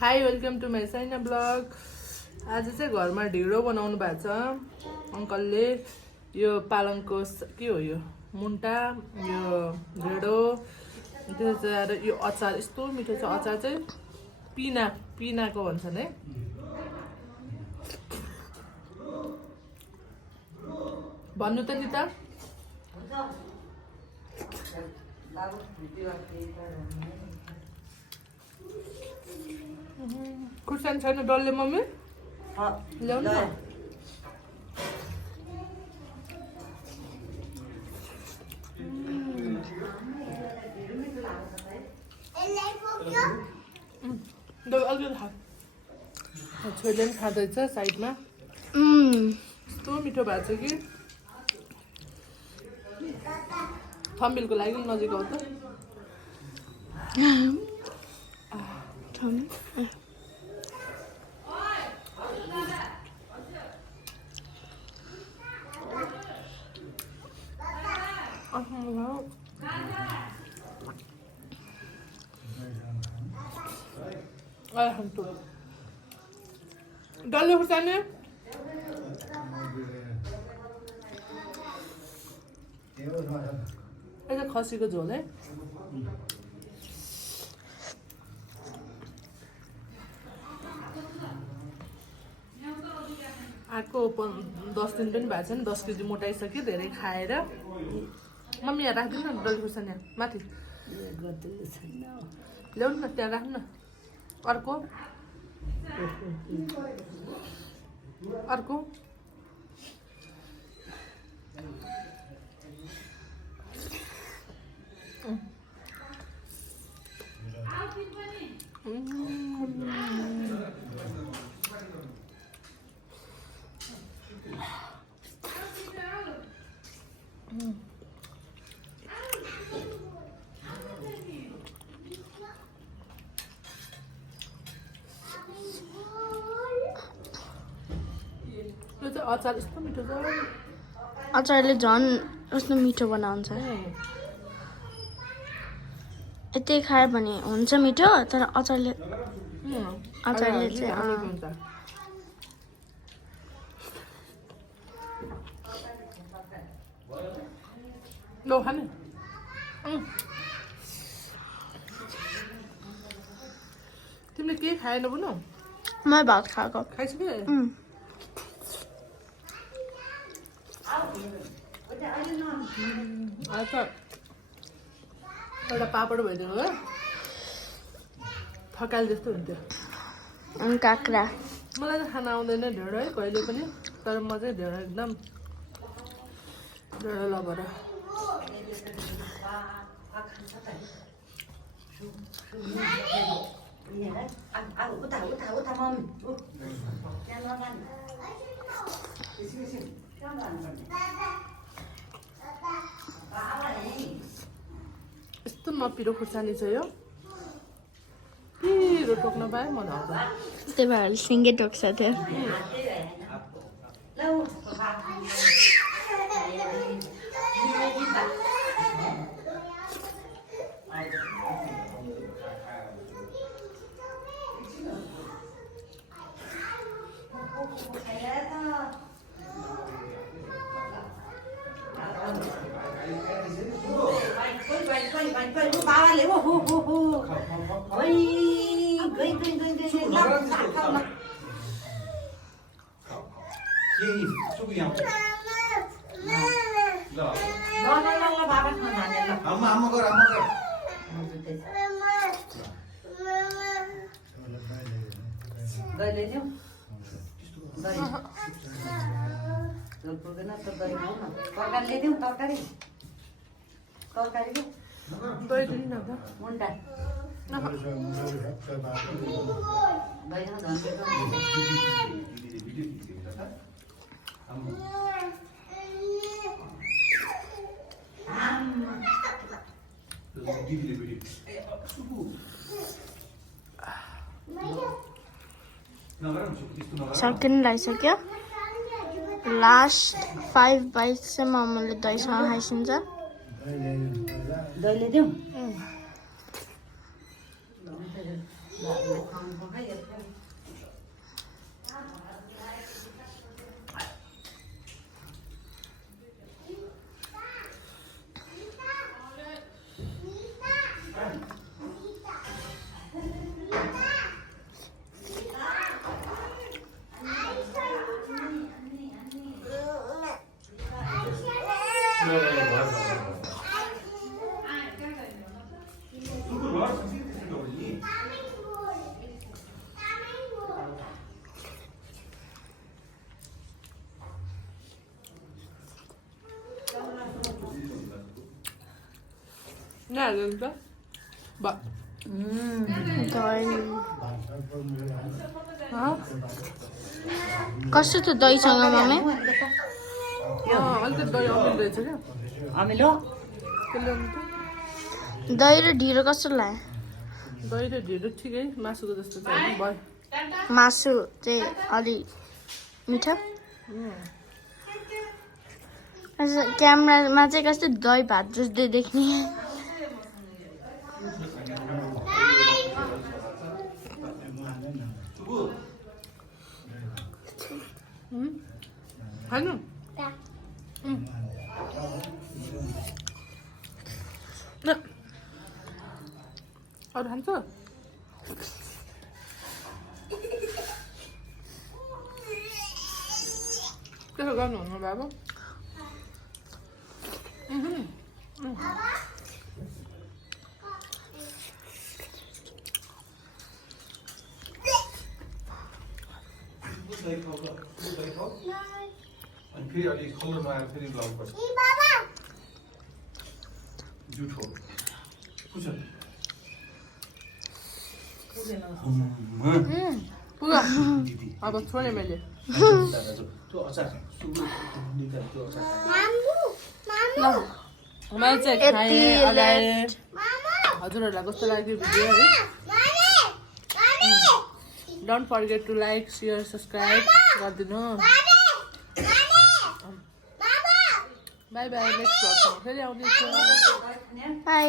High welcome to my Saina vlog. आज चाहिँ घरमा ढिँडो बनाउनु भएको छ अङ्कलले। यो पालङको के हो यो मुन्टा, यो ढिँडो, त्यो चाहिँ यो अचार यस्तो मिठो छ। अचार चाहिँ पिनाको भन्छन् है। भन्नु त नि त। खुर्सानी छैन डल्ले मम्मी ल्याउनु न। अलिकति खा, छोरीले पनि खाँदैछ साइडमा। यस्तो मिठो भएको छ कि थम्बिलको लागि नजिक आउ त। डल्ले खुर्सानी एउटा खसीको झोल है। आएको 10 दिन पनि भएको छैन, 10 केजी मोटाइसक्यो धेरै खाएर। मम्मी यहाँ राखिदिनु न डल्ले खुर्सानी माथि ल्याउनु न, त्यहाँ राख्नु न। अर्को अर्को अचार यस्तो मिठो छ। अचारले झन् कस्तो मिठो बनाउँछ। यतै खायो भने हुन्छ मिठो, तर अचारले चाहिँ लो खाने। तिमीले के खाएन बुनु? म भात खाएको। खाइसक्यो? एउटा पापड भइदिनु हो, थकाल जस्तो हुन्थ्यो। काँक्रा मलाई त खाना आउँदैन ढेँडो है कहिले पनि, तर म चाहिँ ढेँडो एकदम ढेँडो लभर। यस्तो नपिरो खुर्सानी छ यो, पिरो टोक्न पाएँ म आउँछ। त्यही भएर सिङ्गे टोक्छ त्यो। बाबाले दही दिनु न त। मुन्टा सकिन लागिसक्यो। लास्ट 5 बाइट्ससम्म मैले दहीसँग खाइसिन्छ। दहीले दिउँ Ne halinde? Bak. दही Ha? कस्तो थियो दहीसँग मम्मी अलिकति दही अमिलो रहेछ क्या अमिलो त्यसले अन्त दही र ढिँडो कस्तो लाग्यो दही र ढिँडो ठिकै मासुको जस्तो चाहिँ भयो मासु चाहिँ अलि मिठो क्यामेरामा चाहिँ कस्तो दही भात जस्तै देख्ने खानु अरू खान्छ त्यसो गर्नुहुन्न बाबु अनि फेरि अलिक खल्लो नआएर फेरि लाउनुपर्छ जुठो पुग्छ पुग अब छोडेँ मैले त्यो अचार त्यो अचार मैले चाहिँ खाएँ अगाएँ हजुरहरूलाई कस्तो लाग्यो भिडियो है don't forget to like share subscribe गरिदिनु बाई बाई नेक्स्ट भ्लगमा फेरि आउँदैछु बाई